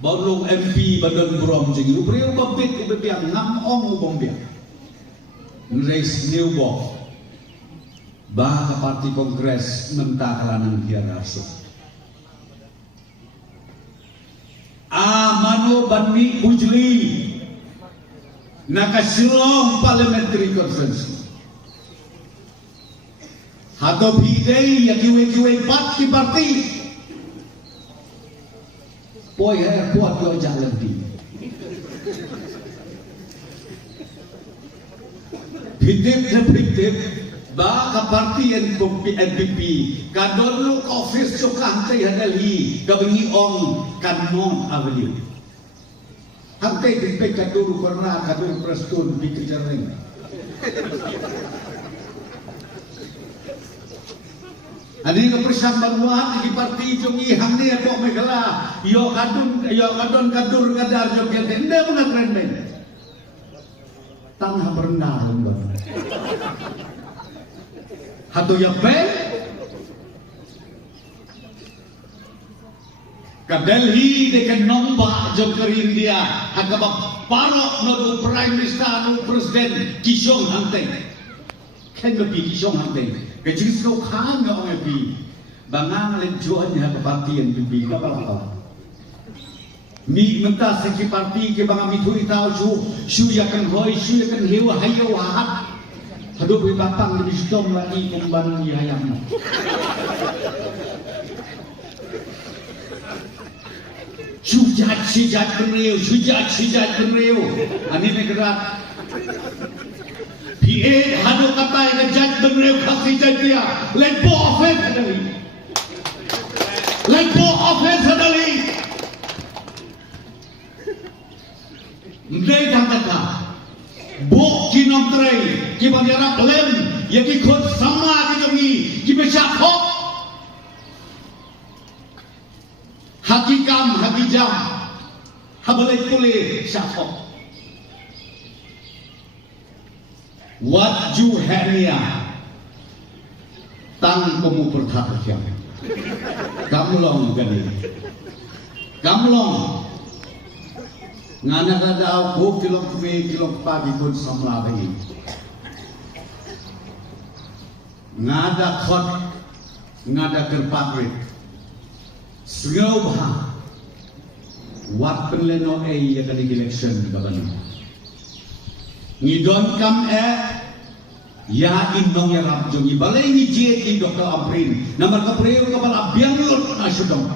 Baulong MP badan Brom jeng ubreu babit bebiang ngam ong bombia. Nres Newbo. Bah ke parti kongres mentah kalanang hiarasu. Mano Banmi Ujli nakasilong parliamentary conference. Hato bidei ya kiwe parti Poi kuat yo jalan di. Bidip ba ka parti NPP kadon lu office suka hantai hadali kabengi ong kanon avenue. Hantai dipek kadur karena kadur prestun dikejareng. Ani ka persamban muat di parti jongi hamni ako megala yo kadon kadur kadar jo kete ende mga keren men. Tang pernah lembab. Hatu ya ben ka Delhi dekan nombak jo ke India agaba parok no prime minister no presiden Kishong Hanteng. Ken lebih Kishong Hanteng. Kejis kau kan nggak lebih, bangang lenjuannya ke parti yang lebih kapal. Mi mentah seki parti ke bangang mituri tahu su yakan hoi su yakan hewa hayo wahat. Aduh bapang lebih stom lagi kembang ayam. Sujat kenreu. Ani negara. PA hado kata yang judge benreu kasih dia let go offense adali ndai thang kata bo kinom trai ki bandiara blem ya ki khod sama ki jongi ki besha khok hakikam hakijam habalai kule syafok. What you hanya tang kamu perhatian, kamlong gani, kamlong ngana kada au kilom pagi pun samla bagi, ngada khot ngada terpatrik, sengau bah, what penleno ya kali election kapan. Ngidon kam ya indong ya rap jongi balai ni jet Dr. Aprin namar ka preo ka bal abyang lot na sudong